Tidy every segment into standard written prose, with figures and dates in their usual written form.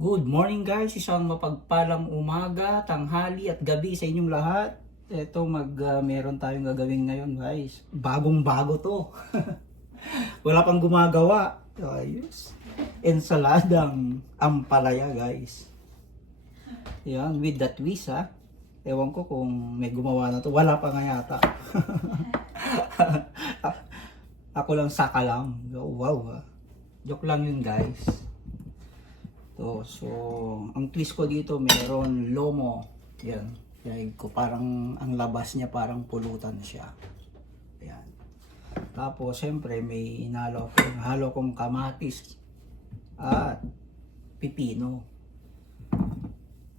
Good morning guys, isang mapagpalang umaga, tanghali at gabi sa inyong lahat. Ito meron tayong gagawin ngayon guys. Bagong bago to. Wala pang gumagawa. Ayos. Ensaladang ampalaya guys. Yan, with that twist ha. Ewan ko kung may gumawa na to. Wala pa nga yata. Ako lang saka lang. Wow ha. Joke lang yun guys. So, ang twist ko dito meron lomo. Yan. Yan ko parang ang labas niya parang pulutan siya. Yan. Tapos siyempre may halo kong kamatis at pipino.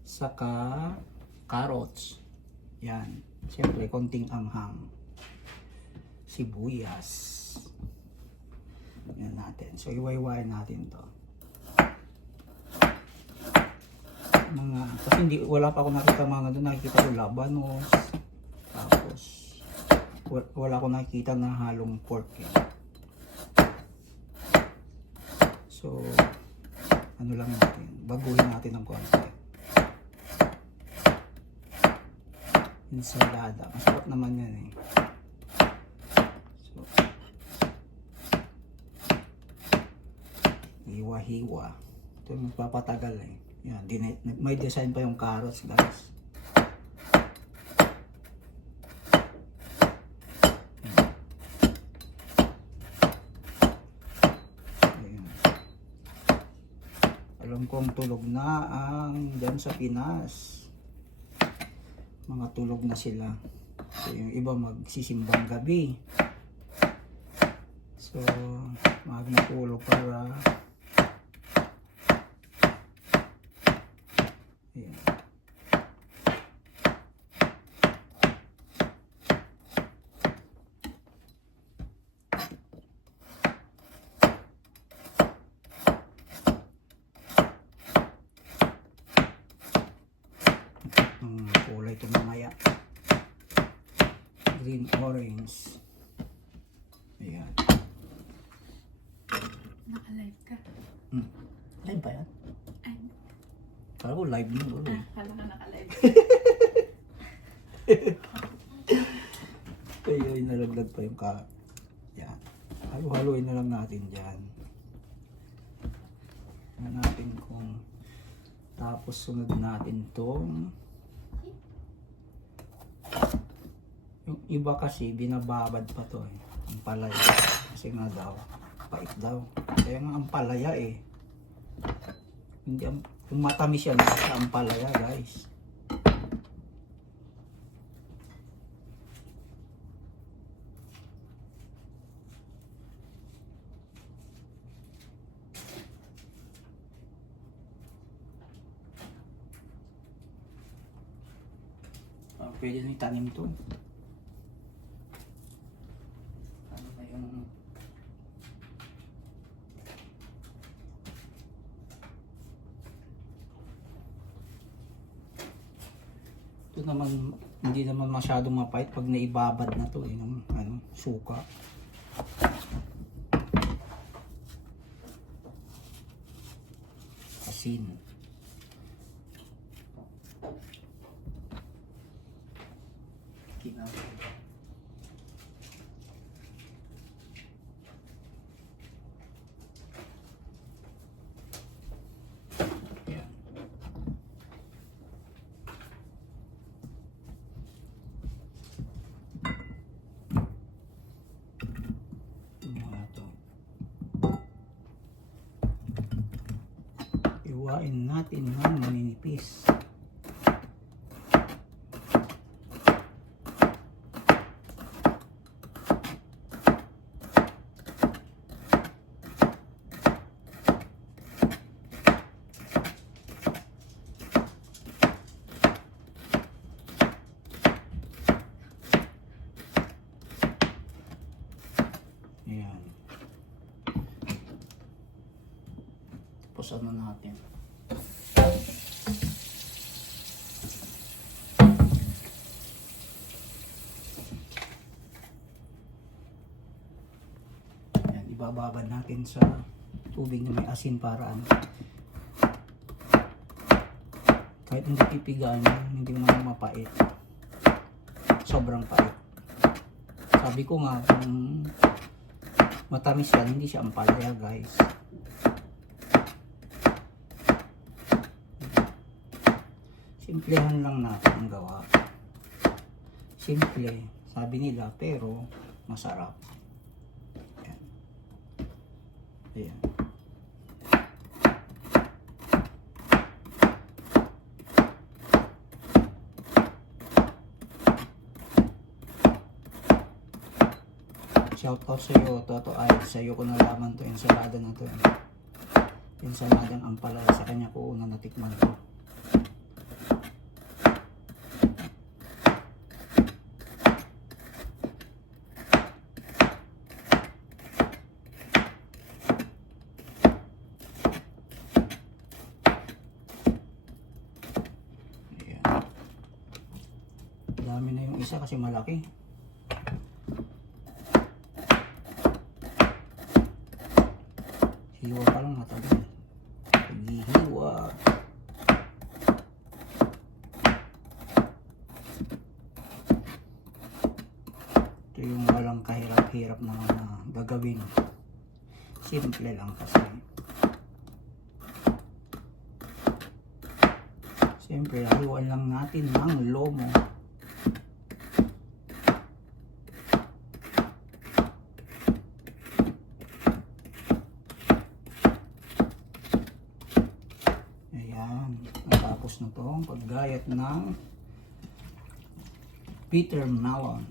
Saka carrots. Yan. Siyempre konting anghang. Sibuyas. Yan natin. So iwayway natin 'to. Kasi wala pa ako nakita mga doon, nakikita ko labanos, tapos wala ako nakikita na halong pork So ano lang natin, baguhin natin ng konti. Ensalada, masarap naman yan So hiwa-hiwa, ito magpapatagal Yan, may design pa yung carrots guys. Ayan. Alam kong tulog na ang dyan sa Pinas. Mga tulog na sila. So yung iba magsisimbang gabi. So magtulog para Ayan. Kulay ito mamaya. Green orange. Ayan. Naka-live ka? Live ba yan? Ay. Parang ko live mo. Kala ka naka-live. Kaya inalaglag pa yung yan. Halo-haloin na lang natin dyan. Tingnan natin kung tapos sunod natin tong yung iba kasi binababad pa to ang palaya kasi nga daw pait daw kaya nga ang palaya hindi yung matamis yan sa ang palaya guys. Pwede na itanim to. Ano na yung ito naman hindi naman masyadong mapait pag naibabad na to ng suka. Asin. Kinakain. Yan. Iwain natin ng maninipis. Ayan. Tapos ano natin. Ayan, ibababad natin sa tubig na may asin para Kahit hindi pipigaan, hindi mo mapait. Sobrang pait. Sabi ko nga, kung matamis yan, hindi siya ampalaya guys. Simplehan lang natin ang gawa. Simple, sabi nila, pero masarap. Ayan. Ayan. Shout out sa iyo, Toto Ay. Sa iyo ko nalaman to, ensalada na to. Ensaladang ampalaya, sa kanya ko una natikman to. Ayan. Dami na yung isa kasi malaki. Hiwa pa lang matagal. Paghihiwa. Ito yung walang kahirap-hirap na gagawin. Simple lang kasi. Siyempre, haluan lang natin ng lomo. Tapos na to ang paggayat ng bitter melon.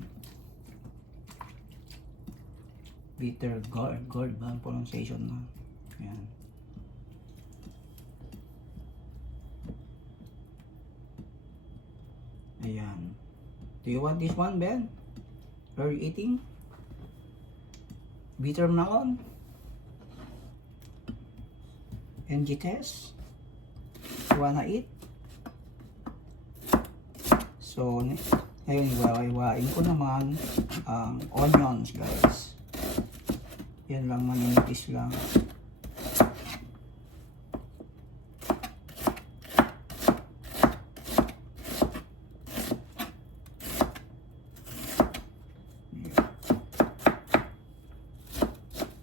Bitter gourd ba ang pronunciation na? Ayan. Ayan. Do you want this one, Ben? Are you eating? Bitter melon? NG test? You wanna eat? So, ngayon iwain ko naman ang onions guys. Yan lang, maninipis lang.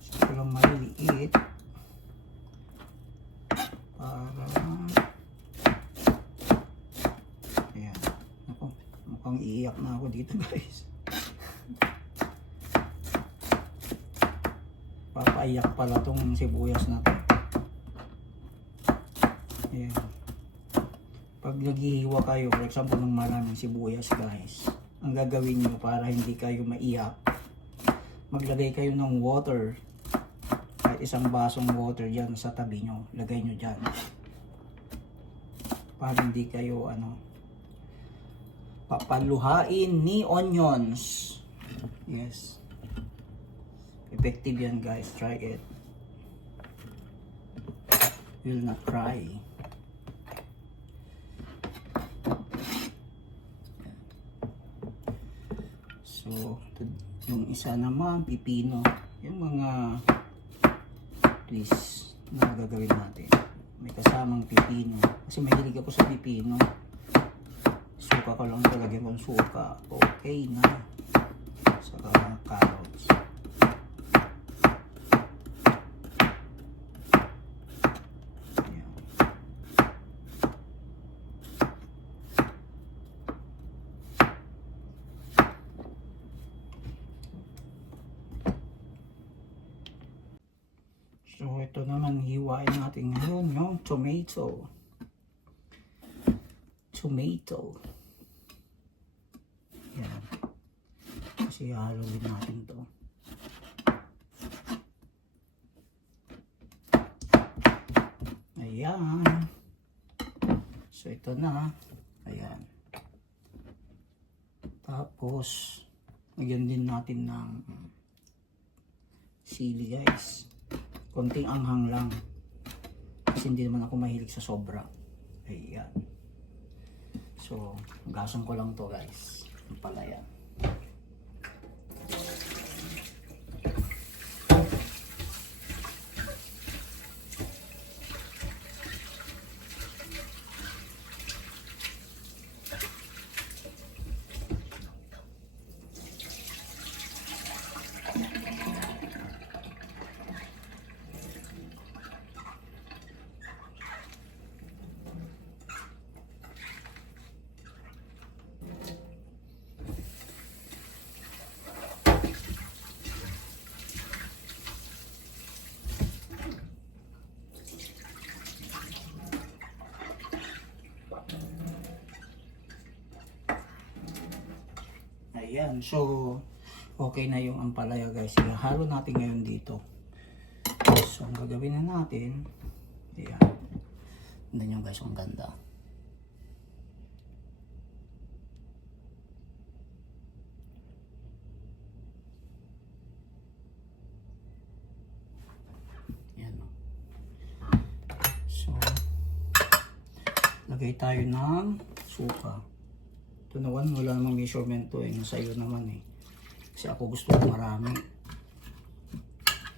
So, lang maliliit. Mukhang iiyak na ako dito guys. Papaiyak pala tong sibuyas na to. Ayan. Pag naghihiwa kayo, for example ng maraming sibuyas guys, ang gagawin nyo para hindi kayo maiyak, maglagay kayo ng water, kahit isang basong water dyan sa tabi nyo, lagay nyo dyan para hindi kayo papaluhain ni onions. Yes. Effective yan guys. Try it. Will not cry. So, yung isa naman, pipino. Yung mga twist na gagawin natin. May kasamang pipino. Kasi mahilig ako sa pipino. Suka ko lang talaga kung suka. Okay na. Saka mga carrots. Ayan. So ito naman hiwain natin ngayon yung tomato. Yan. Kasi halo din natin to. Ayan. So ito na. Ayan. Tapos lagyan din natin ng sili guys. Konting anghang lang. Kasi hindi naman ako mahilig sa sobra. Ayan. So, gasan ko lang to guys. Ang palaya. Ayan, so okay na yung ampalaya guys. Ihalo natin ngayon dito. So ang gagawin na natin, ayan. Tignan nyo guys, ang ganda. Ayan. So, lagay tayo ng suka. Ito naman, wala namang measurement to eh. Nasa iyo naman eh. Kasi ako gusto ko marami.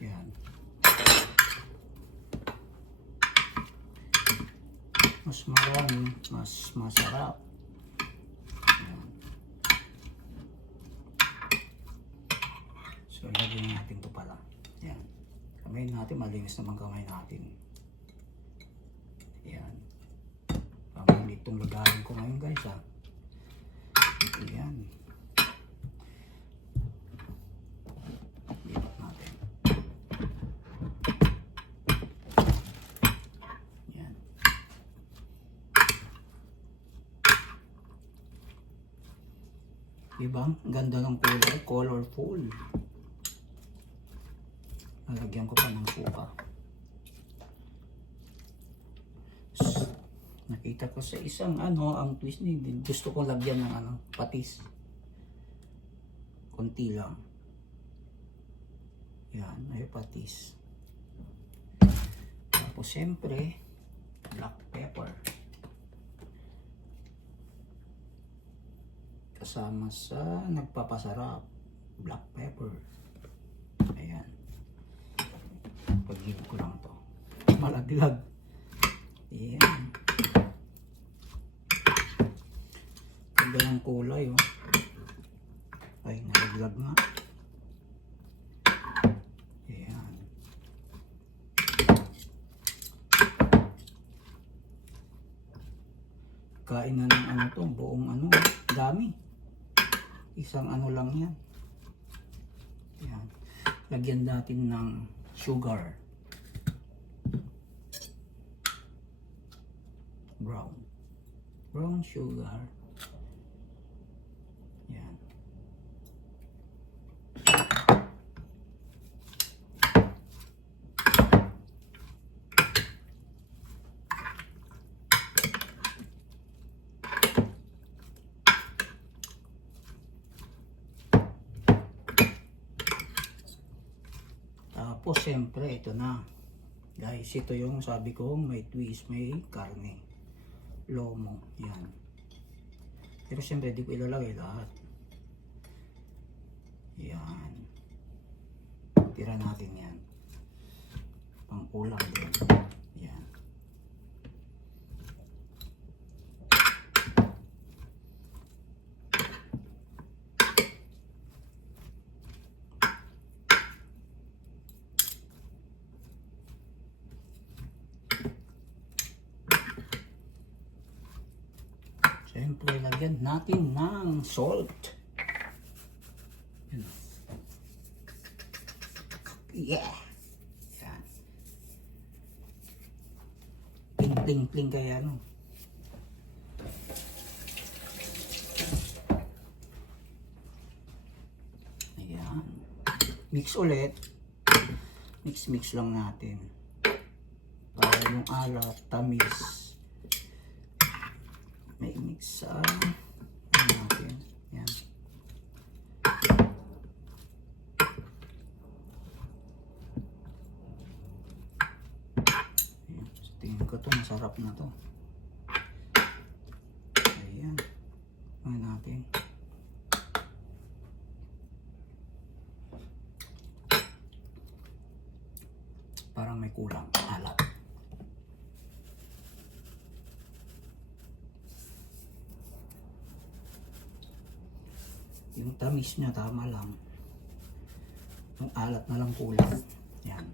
Yan. Mas marami, mas masarap. Yan. So, lagyan natin ito pala. Yan. Kamay natin, malinis naman kamay natin. Yan. Pamalit itong lagayin ko ngayon guys ha. Ayan. Lipat natin. Ayan. Diba? Ganda ng kulay. Colorful. Nalagyan ko pa ng suka. Nakita ko sa isang ang twist ni gusto kong lagyan ng patis. Konti lang. Yan, ay patis. Tapos siyempre, black pepper. Kasama sa nagpapasarap, black pepper. Ayan. Pag-give ko lang to. Malaglag. Ayan. Ganda ng kulay oh. Ay, nalaglag nga. Ayan. Kain na ng to, buong dami. Isang lang yan. Ayan. Lagyan natin ng sugar. Brown sugar. Yan. Tapos siyempre ito na. Guys, ito yung sabi ko may twist, may karne. Lomo. Yan. Pero siyempre di ko ilalagay lahat. Yan. Tira natin yan. Pang-ulam din. Yan. Siyempre, lagyan natin ng salt. Yan. Yeah! Yan. Pling-pling-pling kaya Ayan. Mix ulit. Mix lang natin. Para yung alat, tamis. May mix natin. Yan. Ayan. So, tingin ko to masarap na to. Ayan. Ano natin. Parang may kulang. Alat. Yung tamis niya tama lang. Yung alat na lang kulang. Yan.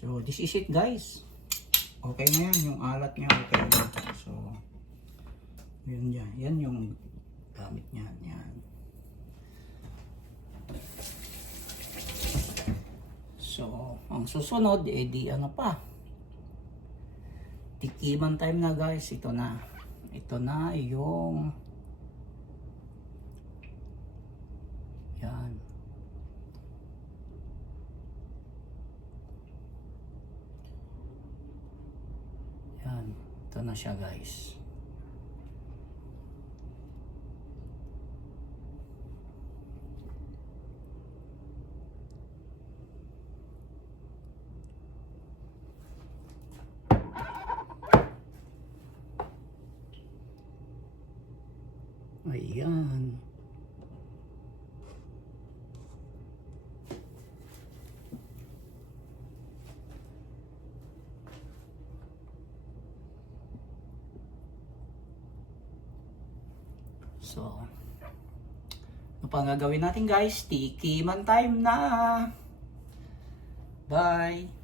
So, this is it guys. Okay na yan, yung alat niya okay na. So, yun yan. Yan yung gamit niya. Yan. So, ang susunod, di ano pa. Tikiman time na guys. Ito na. Ito na yung yan. Yan. Ito na siya guys. Ayan. So, ano pa gagawin natin guys? Tikiman time na! Bye!